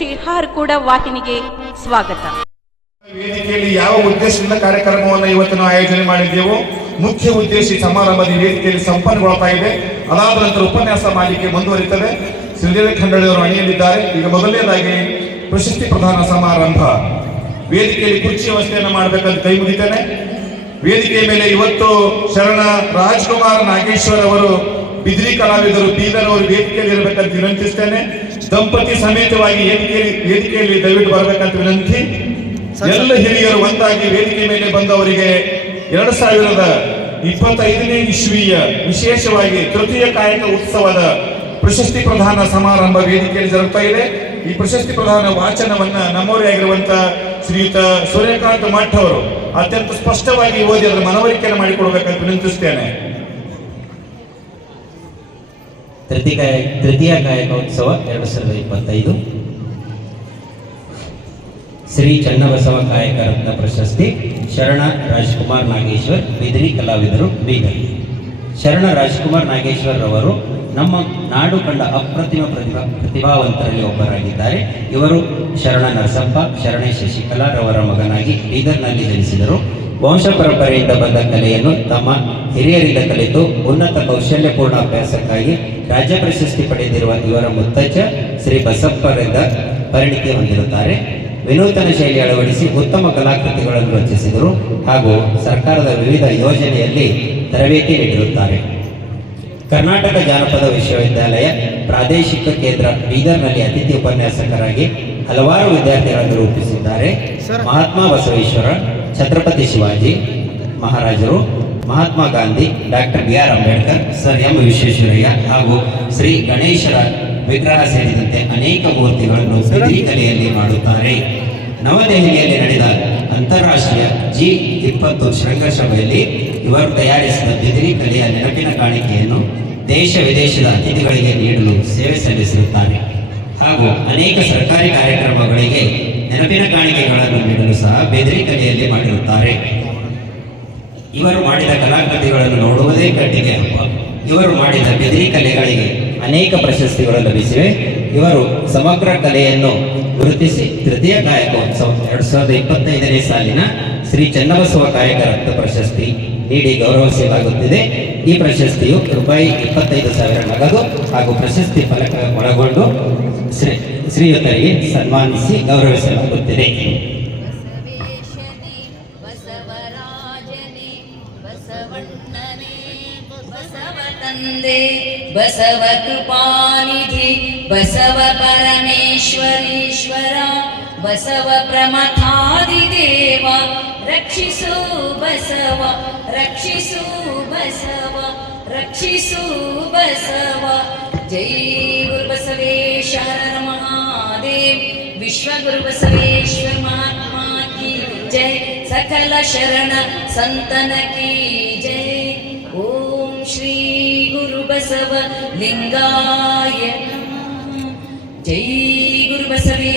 ಶ್ರೀ ಕೂಡ ವಾಹಿನಿಗೆ ಸ್ವಾಗತ. ವೇದಿಕೆಯಲ್ಲಿ ಯಾವ ಉದ್ದೇಶದಿಂದ ಕಾರ್ಯಕ್ರಮವನ್ನು ಇವತ್ತು ನಾವು ಆಯೋಜನೆ ಮಾಡಿದ್ದೆವು, ಮುಖ್ಯ ಉದ್ದೇಶ ಸಮಾರಂಭದ ವೇದಿಕೆಯಲ್ಲಿ ಸಂಪನ್ನಗೊಳ್ತಾ ಇದೆ. ಅದಾದ ನಂತರ ಉಪನ್ಯಾಸ ಮಾಡಲಿಕ್ಕೆ ಮುಂದುವರಿತದೆ ಶ್ರೀದೇವಿ ಖಂಡಳಿಯವರು ಅಣಿಯಲ್ಲಿದ್ದಾರೆ. ಈಗ ಮೊದಲನೇದಾಗಿ ಪ್ರಶಸ್ತಿ ಪ್ರಧಾನ ಸಮಾರಂಭ. ವೇದಿಕೆಯಲ್ಲಿ ಕುರ್ಚಿ ವ್ಯವಸ್ಥೆಯನ್ನು ಮಾಡಬೇಕಂತ ಕೈ ಮುಗಿತೇನೆ. ವೇದಿಕೆಯ ಮೇಲೆ ಇವತ್ತು ಶರಣ ರಾಜ್ಕುಮಾರ್ ನಾಗೇಶ್ವರ್ ಅವರು, ಬಿದ್ರಿ ಕಲಾವಿದರು ಬೀದರ್ ಅವರು ವೇದಿಕೆಯಲ್ಲಿ ಇರಬೇಕಂತ ವಿನಂತಿಸ್ತೇನೆ. ದಂಪತಿ ಸಮೇತವಾಗಿ ವೇದಿಕೆಯಲ್ಲಿ ವೇದಿಕೆಯಲ್ಲಿ ದಯವಿಟ್ಟು ಬರಬೇಕಂತ ವಿನಂತಿ. ಎಲ್ಲ ಹಿರಿಯರು ಒಂದಾಗಿ ವೇದಿಕೆ ಮೇಲೆ ಬಂದವರಿಗೆ ಎರಡು ಸಾವಿರದ ಇಪ್ಪತ್ತೈದನೇ ಇಸ್ವಿಯ ವಿಶೇಷವಾಗಿ ತೃತೀಯ ಕಾಯಕ ಉತ್ಸವದ ಪ್ರಶಸ್ತಿ ಪ್ರಧಾನ ಸಮಾರಂಭ ವೇದಿಕೆಯಲ್ಲಿ ಜರುಗ್ತಾ ಇದೆ. ಈ ಪ್ರಶಸ್ತಿ ಪ್ರಧಾನ ವಾಚನವನ್ನ ನಮ್ಮವರೇ ಆಗಿರುವಂತ ಶ್ರೀಯುತ ಸೂರ್ಯಕಾಂತ್ ಮಠ್ ಅವರು ಅತ್ಯಂತ ಸ್ಪಷ್ಟವಾಗಿ ಓದಿ ಅದರ ಮನವರಿಕೆಯನ್ನು ಮಾಡಿಕೊಡ್ಬೇಕಂತ ವಿನಂತಿಸ್ತೇನೆ. ತೃತೀಯ ತೃತೀಯ ಗಾಯಕೋತ್ಸವ ಎರಡು ಸಾವಿರದ ಇಪ್ಪತ್ತೈದು. ಶ್ರೀ ಚನ್ನಬಸವ ಗಾಯಕ ರತ್ನ ಪ್ರಶಸ್ತಿ, ಶರಣ ರಾಜ್ಕುಮಾರ್ ನಾಗೇಶ್ವರ್, ಬಿದಿರಿ ಕಲಾವಿದರು, ಬೀದರ್. ಶರಣ ರಾಜ್ಕುಮಾರ್ ನಾಗೇಶ್ವರ್ ರವರು ನಮ್ಮ ನಾಡು ಕಂಡ ಅಪ್ರತಿಮ ಪ್ರತಿಭಾ, ಪ್ರತಿಭಾವಂತರಲ್ಲಿ ಒಬ್ಬರಾಗಿದ್ದಾರೆ. ಇವರು ಶರಣ ನರಸಪ್ಪ, ಶರಣೆ ಶಶಿಕಲಾ ರವರ ಮಗನಾಗಿ ಬೀದರ್ನಲ್ಲಿ ಜನಿಸಿದರು. ವಂಶ ಪರಂಪರೆಯಿಂದ ಬಂದ ಕಲೆಯನ್ನು ತಮ್ಮ ಹಿರಿಯರಿಂದ ಕಲಿತು ಉನ್ನತ ಕೌಶಲ್ಯಪೂರ್ಣ ಅಭ್ಯಾಸಕ್ಕಾಗಿ ರಾಜ್ಯ ಪ್ರಶಸ್ತಿ ಪಡೆದಿರುವ ಇವರ ಮುತ್ತಜ್ಜ ಶ್ರೀ ಬಸಪ್ಪರಿಂದ ಪರಿಣಿತಿ ಹೊಂದಿರುತ್ತಾರೆ. ವಿನೂತನ ಶೈಲಿ ಅಳವಡಿಸಿ ಉತ್ತಮ ಕಲಾಕೃತಿಗಳನ್ನು ರಚಿಸಿದರು ಹಾಗೂ ಸರ್ಕಾರದ ವಿವಿಧ ಯೋಜನೆಯಲ್ಲಿ ತರಬೇತಿ ನೀಡಿರುತ್ತಾರೆ. ಕರ್ನಾಟಕ ಜಾನಪದ ವಿಶ್ವವಿದ್ಯಾಲಯ ಪ್ರಾದೇಶಿಕ ಕೇಂದ್ರ ಬೀದರ್ನಲ್ಲಿ ಅತಿಥಿ ಉಪನ್ಯಾಸಕರಾಗಿ ಹಲವಾರು ವಿದ್ಯಾರ್ಥಿಗಳನ್ನು ರೂಪಿಸಿದ್ದಾರೆ. ಮಹಾತ್ಮ ಬಸವೇಶ್ವರ ಛತ್ರಪತಿ ಶಿವಾಜಿ ಮಹಾರಾಜರು Mahatma Gandhi doctor B R Ambedkar sir M Visvesvaraya ಹಾಗೂ ಶ್ರೀ ಗಣೇಶರ ವಿಗ್ರಹ ಸೇರಿದಂತೆ ಅನೇಕ ಮೂರ್ತಿಗಳನ್ನು ಕಲೆಯಲ್ಲಿ ಮಾಡುತ್ತಾರೆ. ನವದೆಹಲಿಯಲ್ಲಿ ನಡೆದ ಅಂತಾರಾಷ್ಟ್ರೀಯ ಜಿ ಇಪ್ಪತ್ತು ಶೃಂಗಸಭೆಯಲ್ಲಿ ಇವರು ತಯಾರಿಸಿದ ಬಿದಿರಿ ಕಲೆಯ ನೆನಪಿನ ಕಾಣಿಕೆಯನ್ನು ದೇಶ ವಿದೇಶದ ಅತಿಥಿಗಳಿಗೆ ನೀಡಲು ಸೇವೆ ಸಲ್ಲಿಸಿರುತ್ತಾರೆ. ಹಾಗೂ ಅನೇಕ ಸರ್ಕಾರಿ ಕಾರ್ಯಕ್ರಮಗಳಿಗೆ ನೆನಪಿನ ಕಾಣಿಕೆಗಳನ್ನು ನೀಡಲು ಸಹ ಬಿದಿರಿ ಕಲೆಯಲ್ಲಿ ಮಾಡಿರುತ್ತಾರೆ. ಇವರು ಮಾಡಿದ ಕಲಾಕೃತಿಗಳನ್ನು ನೋಡುವುದೇ ಕಟ್ಟಿಗೆ ಹಬ್ಬ. ಇವರು ಮಾಡಿದ ಬೆದರಿ ಕಲೆಗಳಿಗೆ ಅನೇಕ ಪ್ರಶಸ್ತಿಗಳು ಲಭಿಸಿವೆ. ಇವರು ಸಮಗ್ರ ಕಲೆಯನ್ನು ಗುರುತಿಸಿ ತೃತೀಯ ಕಾಯಕೋತ್ಸವ ಎರಡು ಸಾವಿರದ ಇಪ್ಪತ್ತೈದನೇ ಸಾಲಿನ ಶ್ರೀ ಚನ್ನಬಸವ ಕಾಯಕ ಪ್ರಶಸ್ತಿ ನೀಡಿ ಗೌರವಿಸಲಾಗುತ್ತಿದೆ. ಈ ಪ್ರಶಸ್ತಿಯು ರೂಪಾಯಿ ಇಪ್ಪತ್ತೈದು ಸಾವಿರ ನಗದು ಹಾಗೂ ಪ್ರಶಸ್ತಿ ಫಲಕ ಒಳಗೊಂಡು ಶ್ರೀ ಶ್ರೀಯುತರಿಗೆ ಸನ್ಮಾನಿಸಿ ಗೌರವಿಸಲಾಗುತ್ತಿದೆ. ತಂದೆ ಬಸವ ಕೃಪಾನಿಧಿ, ಬಸವ ಪರಮೇಶ್ವರೀಶ್ವರ, ಬಸವ ಪ್ರಮಥಾದಿದೇವ ರಕ್ಷಿಸು ಬಸವ ರಕ್ಷಿಸು ಬಸವ ರಕ್ಷಿಸು ಬಸವ ಜೈ ಗುರು ಬಸವೇಶ್ವರ ಮಹಾದೇವ್ ವಿಶ್ವಗುರು ಬಸವೇಶ್ವರ ಮಹಾತ್ಮಾ ಕಿ ಜೈ ಸಕಲ ಶರಣ ಸಂತನ ಕಿ ಜೈ ಓಂ ಶ್ರೀ ಗುರು ಬಸವ ಲಿಂಗಾಯ ಜೈ ಗುರು ಬಸವೇ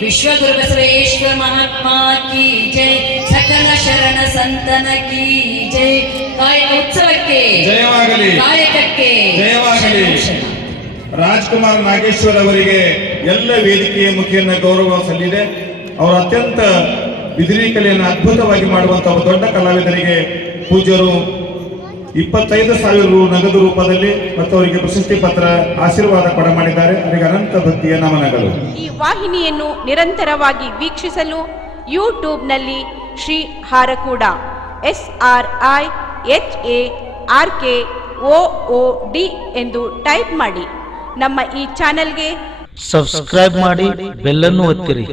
महादेव विश्व गुरु बसवेश्वर महात्मा की जय सकल शरण संतन की जय ಕಾಯಕ ಉತ್ಸವಕ್ಕೆ ಜಯವಾಗಲಿ. ಕಾಯಕಕ್ಕೆ ಜಯವಾಗಲಿ. ಶರಣ, ಶರಣ. ರಾಜ್ಕುಮಾರ್ ನಾಗೇಶ್ವರ್ ಅವರಿಗೆ ಎಲ್ಲ ವೇದಿಕೆಯ ಮುಖೇನ ಗೌರವ ಸಲ್ಲಿದೆ ಅವರು ಅತ್ಯಂತ ಬಿದಿರಿ ಕಲೆಯನ್ನು ಅದ್ಭುತವಾಗಿ ಮಾಡುವಂತಹ ಒಬ್ಬ ದೊಡ್ಡ ಕಲಾವಿದರಿಗೆ ಪೂಜ್ಯರು ಇಪ್ಪತ್ತೈದು ಸಾವಿರ ರು ನಗದು ರೂಪದಲ್ಲಿ ಮತ್ತು ಅವರಿಗೆ ಪ್ರಶಸ್ತಿ ಪತ್ರ ಆಶೀರ್ವಾದ ಕೊಡ ಮಾಡಿದ್ದಾರೆ. ಅವರಿಗೆ ಅನಂತ ಭಕ್ತಿಯ ನಮನಗಳು. ಈ ವಾಹಿನಿಯನ್ನು ನಿರಂತರವಾಗಿ ವೀಕ್ಷಿಸಲು ಯೂಟ್ಯೂಬ್ನಲ್ಲಿ Shri Harakuda S R I H A R K O O D ಎಂದು ಟೈಪ್ ಮಾಡಿ. ನಮ್ಮ ಈ ಚಾನೆಲ್ಗೆ ಸಬ್ಸ್ಕ್ರೈಬ್ ಮಾಡಿ ಬೆಲ್ಲನ್ನು ಒತ್ತಿರಿ.